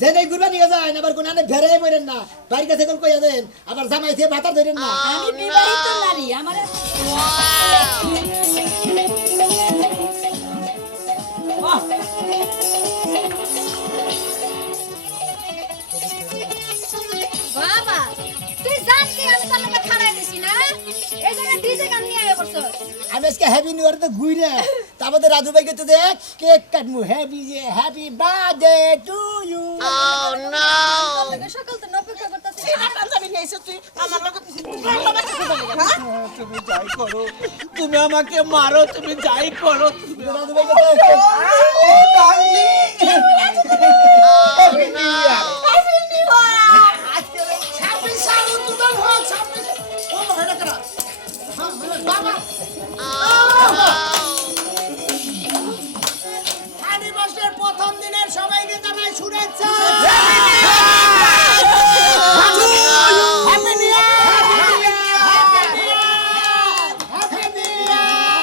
যেন ঘুরবা নিয়ে যায় আবার কোন আনে ভেড়াই বলেন না বাড়ির কাছে কোন কইয়া দেন আবার জামাই দিয়ে ভাতা ধরেন না আমি বিবাহিত নারী আমার বাবা তুই জানতি আমি তোর লগে খাড়াই দিছি না এই জন্য ডিজে গান নিয়ে আয় করছস আমি আজকে হ্যাপি নিউ ইয়ার তো ঘুরে তারপরে রাজু ভাইকে তো দেখ কেক কাটমু হ্যাপি বার্থডে টু ইউ তোকে সকাল তো অপেক্ষা করতেছি তুমি যাই করো তুমি আমাকে মারো তুমি যাই করো রাজু ভাইকে তো